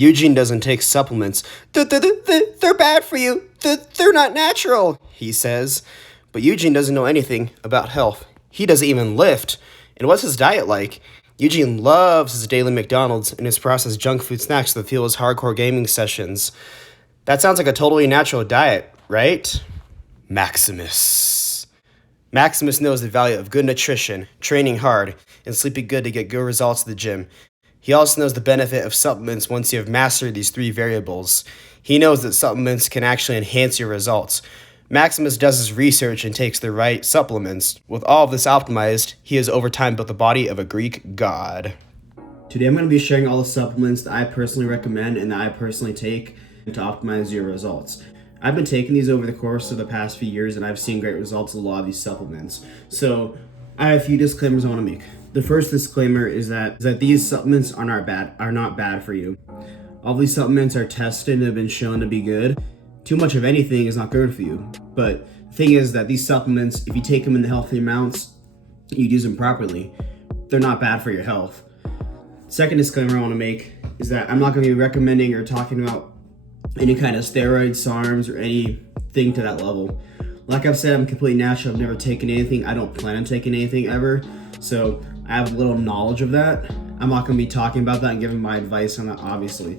Eugene doesn't take supplements. They're bad for you. They're not natural, he says. But Eugene doesn't know anything about health. He doesn't even lift. And what's his diet like? Eugene loves his daily McDonald's and his processed junk food snacks that fuel his hardcore gaming sessions. That sounds like a totally natural diet, right? Maximus knows the value of good nutrition, training hard, and sleeping good to get good results at the gym. He also knows the benefit of supplements once you have mastered these three variables. He knows that supplements can actually enhance your results. Maximus does his research and takes the right supplements. With all of this optimized, he has over time built the body of a Greek god. Today I'm going to be sharing all the supplements that I personally recommend and that I personally take to optimize your results. I've been taking these over the course of the past few years and I've seen great results with a lot of these supplements. So I have a few disclaimers I want to make. The first disclaimer is that these supplements are not bad for you. All these supplements are tested and have been shown to be good. Too much of anything is not good for you. But the thing is that these supplements, if you take them in the healthy amounts, you use them properly, they're not bad for your health. Second disclaimer I want to make is that I'm not going to be recommending or talking about any kind of steroids, SARMs, or anything to that level. Like I've said, I'm completely natural. I've never taken anything. I don't plan on taking anything ever. So I have little knowledge of that. I'm not going to be talking about that and giving my advice on that, obviously.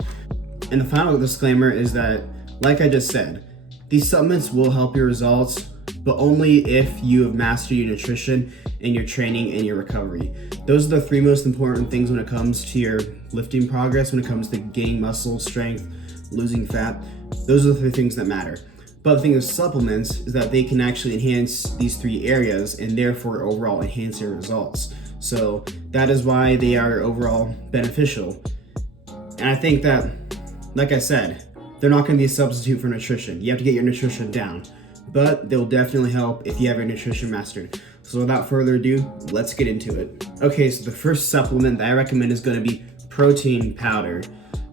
And the final disclaimer is that, like I just said, these supplements will help your results, but only if you have mastered your nutrition and your training and your recovery. Those are the three most important things when it comes to your lifting progress, when it comes to gaining muscle, strength, losing fat. Those are the three things that matter. But the thing with supplements is that they can actually enhance these three areas and therefore overall enhance your results. So that is why they are overall beneficial. And I think that, like I said, they're not going to be a substitute for nutrition. You have to get your nutrition down, but they'll definitely help if you have your nutrition mastered. So without further ado, let's get into it. Okay, so the first supplement that I recommend is going to be protein powder.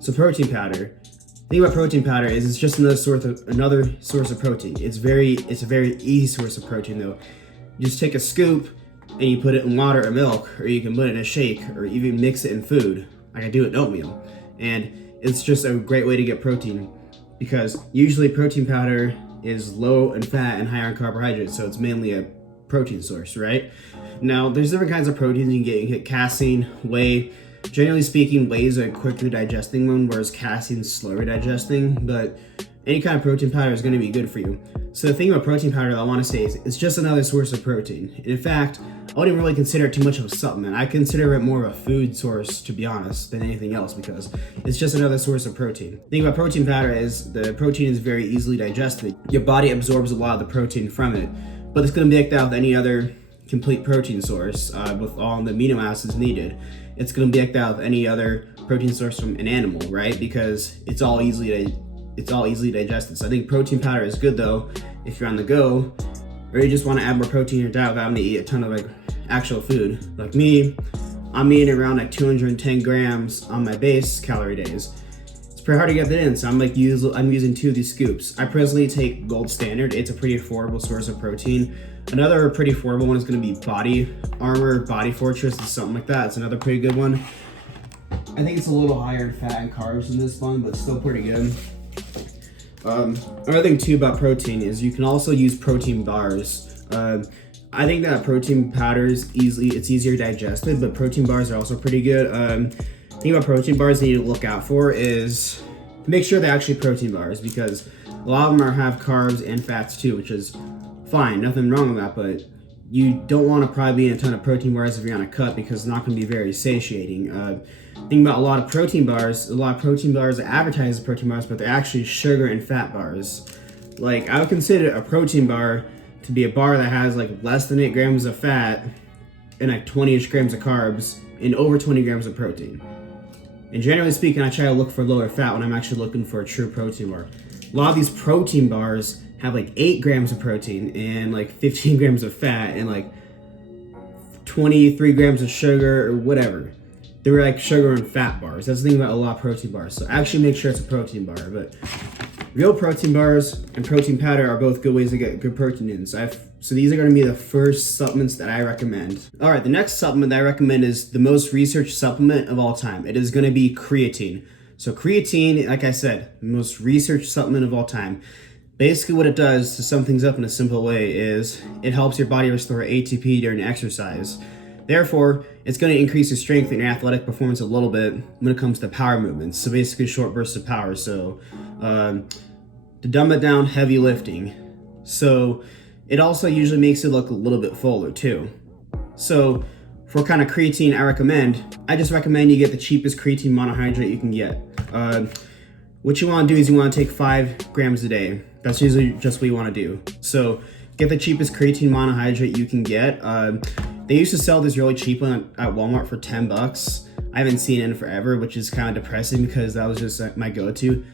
So protein powder. The thing about protein powder is it's just another source of protein. It's a very easy source of protein though. You just take a scoop and you put it in water or milk, or you can put it in a shake, or even mix it in food, like I do with oatmeal. And it's just a great way to get protein, because usually protein powder is low in fat and high on carbohydrates, so it's mainly a protein source, right? Now, there's different kinds of proteins you can get. You can get casein, whey. Generally speaking, whey is a quicker digesting one, whereas casein is slower digesting, but any kind of protein powder is going to be good for you. So the thing about protein powder that I want to say is it's just another source of protein. And in fact, I wouldn't really consider it too much of a supplement. I consider it more of a food source, to be honest, than anything else, because it's just another source of protein. The thing about protein powder is the protein is very easily digested. Your body absorbs a lot of the protein from it, but it's going to be like that with any other complete protein source with all the amino acids needed. It's going to be like that with any other protein source from an animal, right? Because it's all easily digested. So I think protein powder is good though if you're on the go, or you just want to add more protein in your diet without having to eat a ton of like actual food. Like me, I'm eating around like 210 grams on my base calorie days. It's pretty hard to get that in, so I'm using 2 of these scoops. I presently take Gold Standard. It's a pretty affordable source of protein. Another pretty affordable one is going to be Body Armor, Body Fortress, or something like that. It's another pretty good one. I think it's a little higher in fat and carbs than this one, but still pretty good. Another thing too about protein is you can also use protein bars. I think that protein powder is easier digested, but protein bars are also pretty good. The thing about protein bars that you need to look out for is make sure they're actually protein bars, because a lot of them have carbs and fats too, which is fine, nothing wrong with that, but you don't want to probably be in a ton of protein bars if you're on a cut, because it's not going to be very satiating. Think about a lot of protein bars that advertise as protein bars, but they're actually sugar and fat bars. Like, I would consider a protein bar to be a bar that has like less than 8 grams of fat and like 20-ish grams of carbs and over 20 grams of protein. And generally speaking, I try to look for lower fat when I'm actually looking for a true protein bar. A lot of these protein bars have like 8 grams of protein and like 15 grams of fat and like 23 grams of sugar or whatever. They're like sugar and fat bars. That's the thing about a lot of protein bars. So actually make sure it's a protein bar. But real protein bars and protein powder are both good ways to get good protein in. So these are going to be the first supplements that I recommend. All right, the next supplement that I recommend is the most researched supplement of all time. It is going to be creatine. So creatine, like I said, the most researched supplement of all time. Basically what it does, to sum things up in a simple way, is it helps your body restore ATP during exercise. Therefore, it's going to increase your strength and your athletic performance a little bit when it comes to power movements. So basically short bursts of power. So to dumb it down, heavy lifting. So it also usually makes it look a little bit fuller too. So for kind of creatine I just recommend you get the cheapest creatine monohydrate you can get. What you want to do is you want to take 5 grams a day. That's usually just what you want to do. So get the cheapest creatine monohydrate you can get. They used to sell this really cheap one at Walmart for $10. I haven't seen it in forever, which is kind of depressing because that was just my go-to.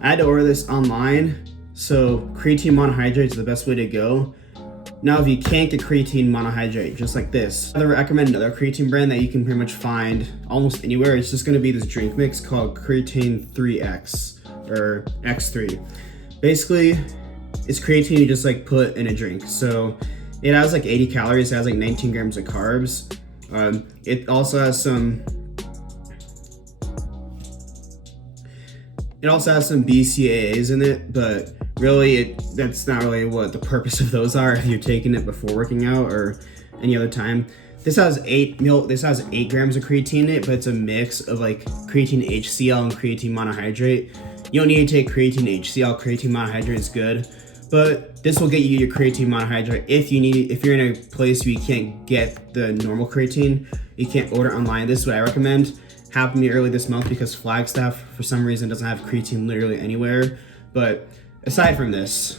I had to order this online, so creatine monohydrate is the best way to go. Now, if you can't get creatine monohydrate, just like this, I recommend another creatine brand that you can pretty much find almost anywhere. It's just going to be this drink mix called Creatine 3X or X3. Basically, it's creatine you just like put in a drink. So it has like 80 calories, it has like 19 grams of carbs. It also has some BCAAs in it, but really that's not really what the purpose of those are if you're taking it before working out or any other time. This has 8 grams of creatine in it, but it's a mix of like creatine HCl and creatine monohydrate. You don't need to take creatine HCl. Creatine monohydrate is good, but this will get you your creatine monohydrate if you're in a place where you can't get the normal creatine, you can't order online. This is what I recommend. Happened to me early this month because Flagstaff for some reason doesn't have creatine literally anywhere. But aside from this,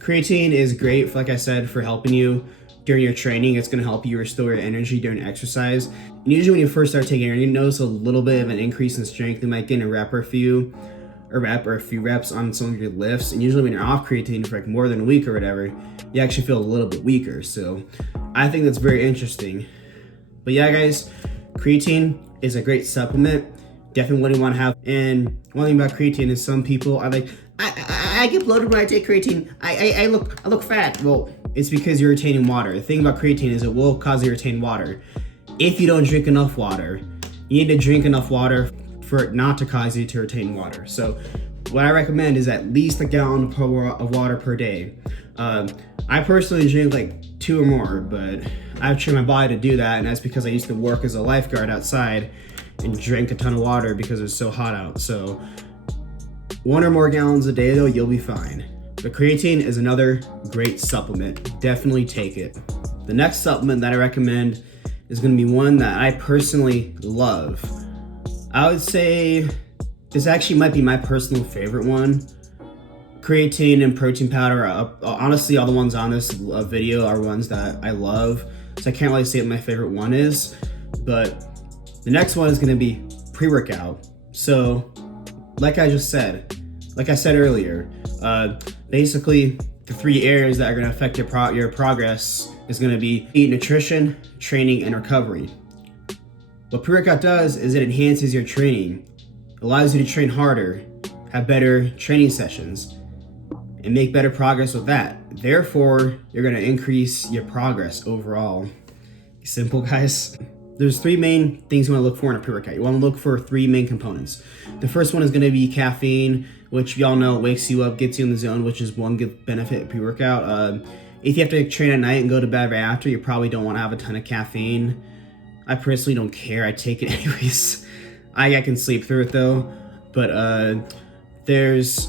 creatine is great for, like I said, for helping you during your training. It's going to help you restore your energy during exercise. And usually when you first start taking it, you notice a little bit of an increase in strength. You might get a rep or a few reps on some of your lifts. And usually when you're off creatine for like more than a week or whatever, you actually feel a little bit weaker. So I think that's very interesting. But yeah, guys, creatine is a great supplement. Definitely what you want to have. And one thing about creatine is some people are like, I get bloated when I take creatine. I look fat. Well, it's because you're retaining water. The thing about creatine is it will cause you to retain water. If you don't drink enough water, you need to drink enough water for it not to cause you to retain water. So what I recommend is at least a gallon of water per day. I personally drink like 2 or more, but I've trained my body to do that, and that's because I used to work as a lifeguard outside and drink a ton of water because it was so hot out. So 1 or more gallons a day though, you'll be fine. But creatine is another great supplement. Definitely take it. The next supplement that I recommend is going to be one that I personally love. I would say this actually might be my personal favorite one. Creatine and protein powder, honestly, all the ones on this video are ones that I love. So I can't really say what my favorite one is. But the next one is going to be Preworkout. So like I said earlier, basically the 3 areas that are going to affect your progress is going to be nutrition, training, and recovery. What Preworkout does is it enhances your training, allows you to train harder, have better training sessions, and make better progress with that. Therefore, you're going to increase your progress overall. Simple, guys. There's 3 main things you want to look for in a pre-workout. You want to look for 3 main components. The first one is going to be caffeine, which y'all know wakes you up, gets you in the zone, which is one good benefit of pre-workout. If you have to train at night and go to bed right after, you probably don't want to have a ton of caffeine. I personally don't care. I take it anyways. I can sleep through it though. But there's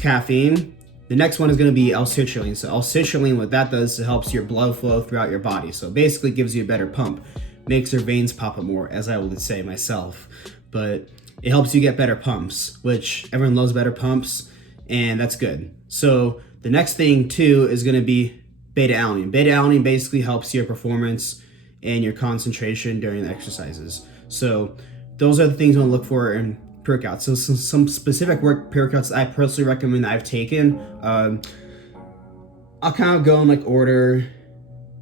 caffeine. The next one is going to be L-citrulline. So L-citrulline, what that does is it helps your blood flow throughout your body. So basically gives you a better pump. Makes your veins pop up more, as I would say myself. But it helps you get better pumps, which everyone loves better pumps, and that's good. So the next thing too is going to be beta-alanine. Beta-alanine basically helps your performance and your concentration during the exercises. So those are the things you want to look for in pre-workouts. So some specific pre-workouts I personally recommend that I've taken. I'll kind of go in like order.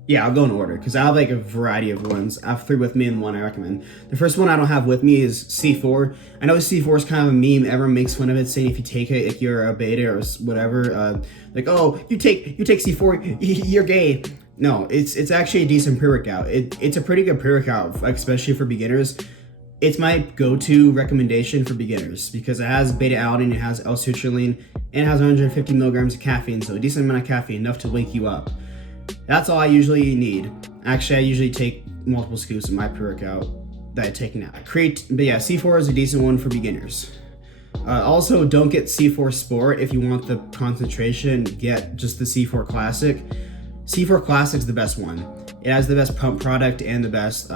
Yeah, I'll go in order because I have like a variety of ones. I have 3 with me and 1 I recommend. The first one I don't have with me is C4. I know C4 is kind of a meme. Everyone makes fun of it, saying if you take it, if you're a beta or whatever, like, oh, you take C4, you're gay. No, it's actually a decent pre-workout. It's a pretty good pre-workout, especially for beginners. It's my go-to recommendation for beginners because it has beta-alanine, it has L-citrulline, and it has 150 milligrams of caffeine, so a decent amount of caffeine, enough to wake you up. That's all I usually need. Actually, I usually take multiple scoops of my pre-workout that I take now. But yeah, C4 is a decent one for beginners. Also, don't get C4 Sport if you want the concentration. Get just the C4 Classic. C4 Classic is the best one. It has the best pump product and the best.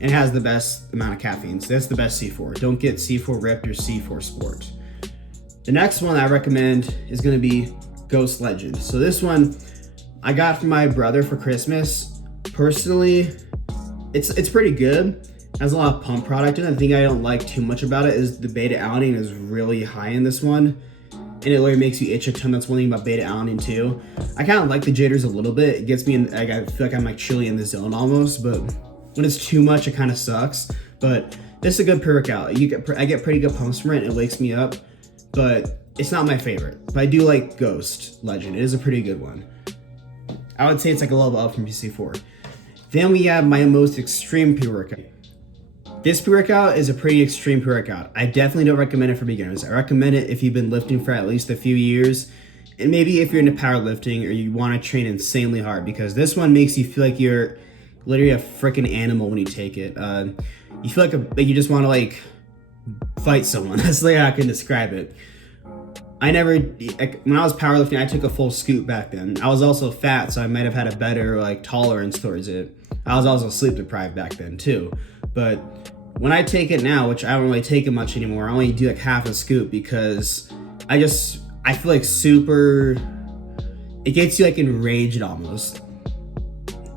It has the best amount of caffeine, so that's the best C4. Don't get C4 Ripped or C4 Sport. The next one I recommend is going to be Ghost Legend. So this one I got from my brother for Christmas. Personally, it's pretty good. It has a lot of pump product in it. The thing I don't like too much about it is the beta-alanine is really high in this one. And it literally makes you itch a ton. That's one thing about beta-alanine too. I kind of like the jitters a little bit. It gets me in, like, I feel like I'm like chilly in the zone almost, but when it's too much, it kind of sucks. But this is a good pre-workout. I get pretty good pumps from it. It wakes me up, but it's not my favorite. But I do like Ghost Legend. It is a pretty good one. I would say it's like a level up from PC4. Then we have my most extreme pre-workout. This pre-workout is a pretty extreme pre-workout. I definitely don't recommend it for beginners. I recommend it if you've been lifting for at least a few years, and maybe if you're into powerlifting or you want to train insanely hard, because this one makes you feel like you're literally a freaking animal when you take it. You feel like you just want to like fight someone. That's the way I can describe it. When I was powerlifting, I took a full scoop back then. I was also fat, so I might have had a better like tolerance towards it. I was also sleep deprived back then too. But when I take it now, which I don't really take it much anymore, I only do like half a scoop because I feel like it gets you like enraged almost.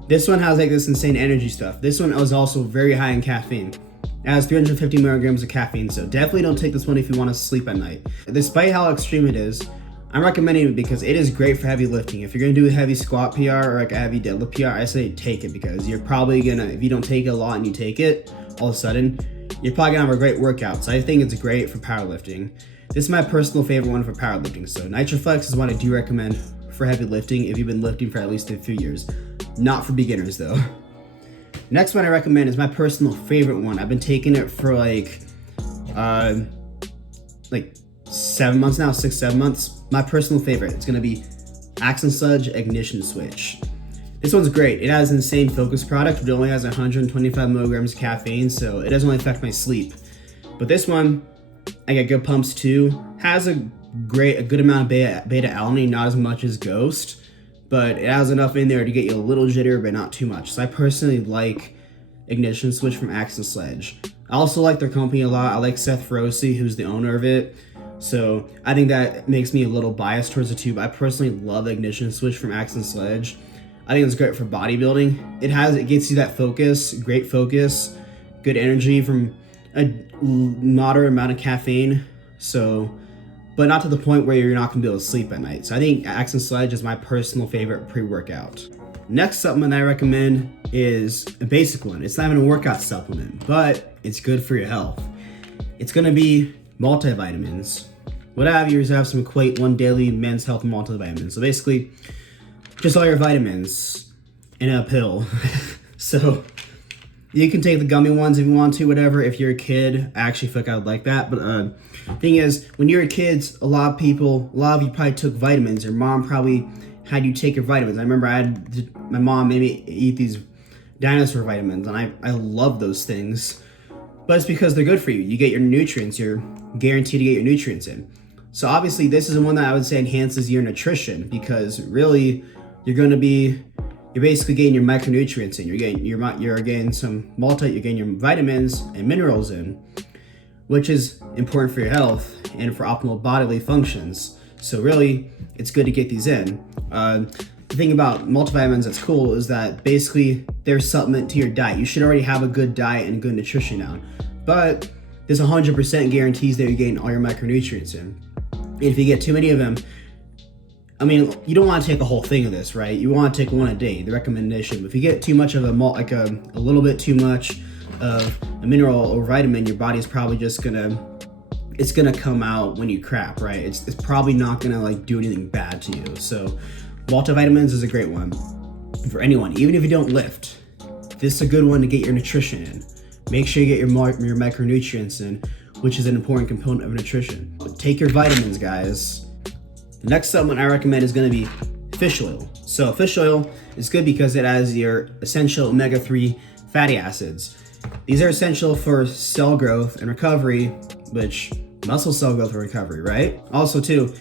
This one has like this insane energy stuff. This one is also very high in caffeine. It has 350 milligrams of caffeine, so definitely don't take this one if you want to sleep at night. Despite how extreme it is, I'm recommending it because it is great for heavy lifting. If you're going to do a heavy squat PR or like a heavy deadlift PR, I say take it because you're probably going to, if you don't take it a lot and you take it all of a sudden, you're probably going to have a great workout. So I think it's great for powerlifting. This is my personal favorite one for powerlifting. So NitroFlex is what I do recommend for heavy lifting if you've been lifting for at least a few years. Not for beginners though. Next one I recommend is my personal favorite one. I've been taking it for like 7 months now, 6-7 months. My personal favorite, it's gonna be Axe and Sludge Ignition Switch. This one's great. It has insane focus product, but it only has 125 milligrams of caffeine, so it doesn't really affect my sleep. But this one, I get good pumps too. Has a good amount of beta-alanine, not as much as Ghost, but it has enough in there to get you a little jitter, but not too much. So I personally like Ignition Switch from Axe and Sledge. I also like their company a lot. I like Seth Feroce, who's the owner of it. So I think that makes me a little biased towards the two, but I personally love the Ignition Switch from Axe and Sledge. I think it's great for bodybuilding. It gets you that focus, great focus, good energy from a moderate amount of caffeine. So, but not to the point where you're not gonna be able to sleep at night. So I think Axe and Sledge is my personal favorite pre-workout. Next supplement I recommend is a basic one. It's not even a workout supplement, but it's good for your health. It's gonna be multivitamins. What I have here is I have some Equate One Daily Men's Health Multivitamins. So basically, just all your vitamins in a pill. So you can take the gummy ones if you want to, whatever. If you're a kid, I actually feel like I would like that. But thing is, when you're a kid, a lot of you probably took vitamins. Your mom probably had you take your vitamins. I remember my mom made me eat these dinosaur vitamins, and I love those things. But it's because they're good for you. You get your nutrients. You're guaranteed to get your nutrients in. So obviously, this is the one that I would say enhances your nutrition, because really, you're basically getting your micronutrients in. You're getting your vitamins and minerals in, which is important for your health and for optimal bodily functions. So really, it's good to get these in. The thing about multivitamins that's cool is that basically they're a supplement to your diet. You should already have a good diet and good nutrition down, but this 100% guarantees that you're getting all your micronutrients in. And if you get too many of them, I mean, you don't want to take a whole thing of this, right? You want to take one a day, the recommendation. But if you get too much of a little bit too much of a mineral or vitamin, your body's probably just it's gonna come out when you crap, right? It's probably not gonna do anything bad to you. So multivitamins is a great one for anyone, even if you don't lift. This is a good one to get your nutrition in. Make sure you get your micronutrients in, which is an important component of nutrition. But take your vitamins, guys. The next supplement I recommend is going to be fish oil. So fish oil is good because it has your essential omega-3 fatty acids. These are essential for cell growth and recovery, which muscle cell growth and recovery, right? Also too,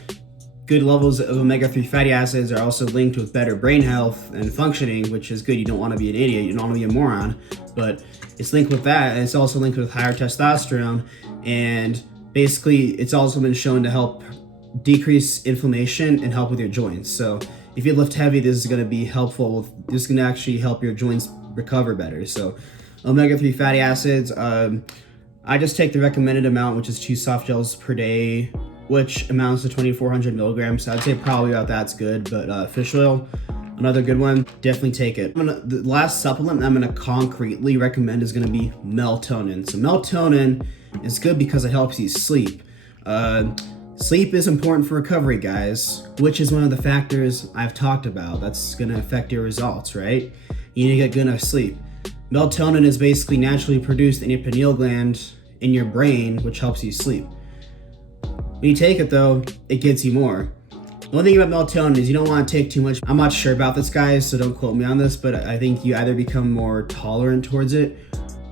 good levels of omega-3 fatty acids are also linked with better brain health and functioning, which is good. You don't want to be an idiot, you don't want to be a moron, but it's linked with that, and it's also linked with higher testosterone, and basically it's also been shown to help decrease inflammation and help with your joints. So if you lift heavy, this is going to be helpful. This is going to actually help your joints recover better. So omega-3 fatty acids, I just take the recommended amount, which is 2 soft gels per day, which amounts to 2,400 milligrams. So I'd say probably about that's good, but fish oil, another good one, definitely take it. The last supplement I'm gonna concretely recommend is gonna be melatonin. So melatonin is good because it helps you sleep. Sleep is important for recovery, guys, which is one of the factors I've talked about that's gonna affect your results, right? You need to get good enough sleep. Melatonin is basically naturally produced in your pineal gland in your brain, which helps you sleep. When you take it though, it gets you more. The only thing about melatonin is you don't want to take too much. I'm not sure about this, guys, so don't quote me on this, but I think you either become more tolerant towards it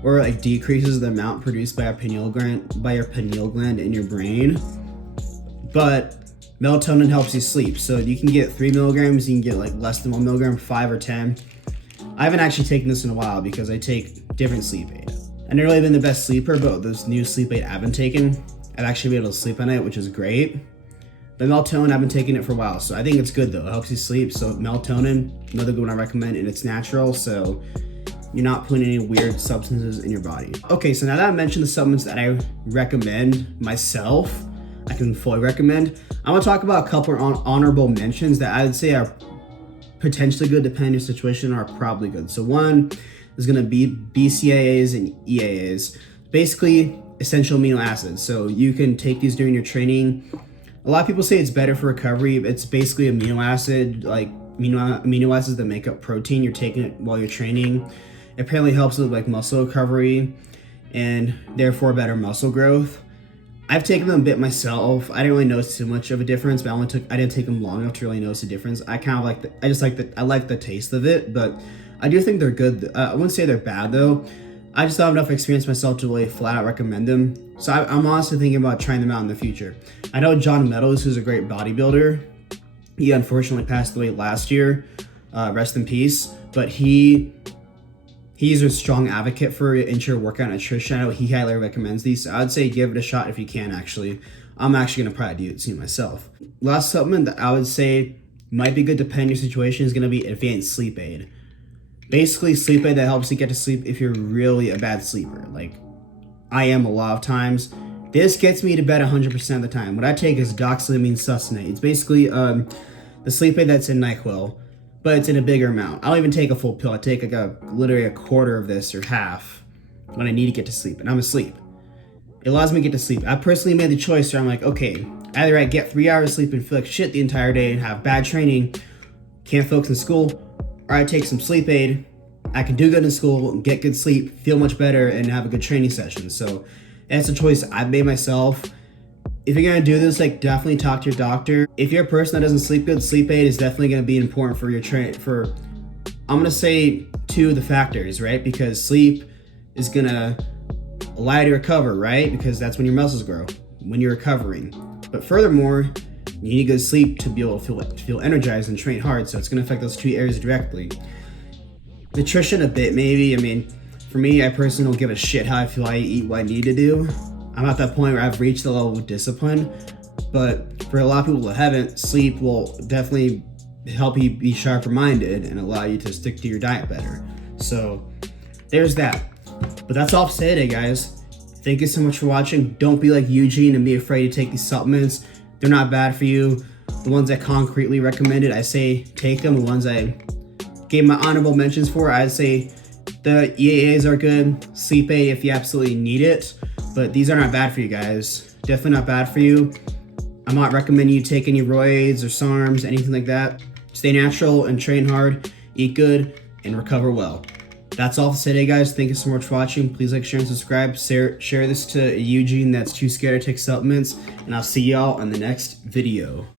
or like decreases the amount produced by your pineal gland in your brain. But melatonin helps you sleep. So you can get 3 milligrams, you can get like less than 1 milligram, 5 or 10. I haven't actually taken this in a while because I take different sleep aid. I've never really been the best sleeper, but this new sleep aid I've been taking, I've actually been able to sleep at night, which is great. But melatonin, I've been taking it for a while, so I think it's good though. It helps you sleep. So melatonin, another good one I recommend, and it's natural, so you're not putting any weird substances in your body. Okay, so now that I mentioned the supplements that I recommend myself, I can fully recommend, I'm gonna talk about a couple of honorable mentions that I would say are potentially good depending on your situation, are probably good. So one is gonna be BCAAs and EAAs, basically essential amino acids. So you can take these during your training. A lot of people say it's better for recovery. It's basically amino acid, like amino acids that make up protein. You're taking it while you're training. It apparently helps with like muscle recovery and therefore better muscle growth. I've taken them a bit myself. I didn't really notice too much of a difference, but I didn't take them long enough to really notice a difference. I kind of like the taste of it, but I do think they're good. I wouldn't say they're bad though. I just don't have enough experience myself to really flat out recommend them. So I'm honestly thinking about trying them out in the future. I know John Meadows, who's a great bodybuilder. He unfortunately passed away last year. Rest in peace. But he's a strong advocate for intra-workout nutrition. I know he highly recommends these. So I'd say give it a shot if you can, actually. I'm actually going to probably do it soon myself. Last supplement that I would say might be good depending on your situation is going to be advanced sleep aid. Basically, sleep aid that helps you get to sleep if you're really a bad sleeper. Like, I am a lot of times. This gets me to bed 100% of the time. What I take is doxylamine succinate. It's basically the sleep aid that's in NyQuil, but it's in a bigger amount. I don't even take a full pill. I take like literally a quarter of this or half when I need to get to sleep, and I'm asleep. It allows me to get to sleep. I personally made the choice where I'm like, okay, either I get 3 hours sleep and feel like shit the entire day and have bad training, can't focus in school, or I take some sleep aid, I can do good in school, get good sleep, feel much better, and have a good training session. So that's a choice I've made myself. If you're gonna do this, like, definitely talk to your doctor. If you're a person that doesn't sleep good, sleep aid is definitely gonna be important for your I'm gonna say 2 of the factors, right? Because sleep is gonna allow you to recover, right? Because that's when your muscles grow, when you're recovering. But furthermore, you need good sleep to be able to feel energized and train hard. So it's gonna affect those 2 areas directly. Nutrition a bit, maybe. I mean, for me, I personally don't give a shit how I feel. I eat what I need to do. I'm at that point where I've reached the level of discipline. But for a lot of people that haven't, sleep will definitely help you be sharper minded and allow you to stick to your diet better. So there's that. But that's all for today, guys. Thank you so much for watching. Don't be like Eugene and be afraid to take these supplements. They're not bad for you. The ones I concretely recommended, I say take them. The ones I gave my honorable mentions for, I'd say the EAAs are good. Sleep aid if you absolutely need it. But these are not bad for you guys. Definitely not bad for you. I'm not recommending you take any roids or SARMs, anything like that. Stay natural and train hard, eat good, and recover well. That's all for today, guys. Thank you so much for watching. Please like, share, and subscribe. Share this to Eugene that's too scared to take supplements. And I'll see y'all on the next video.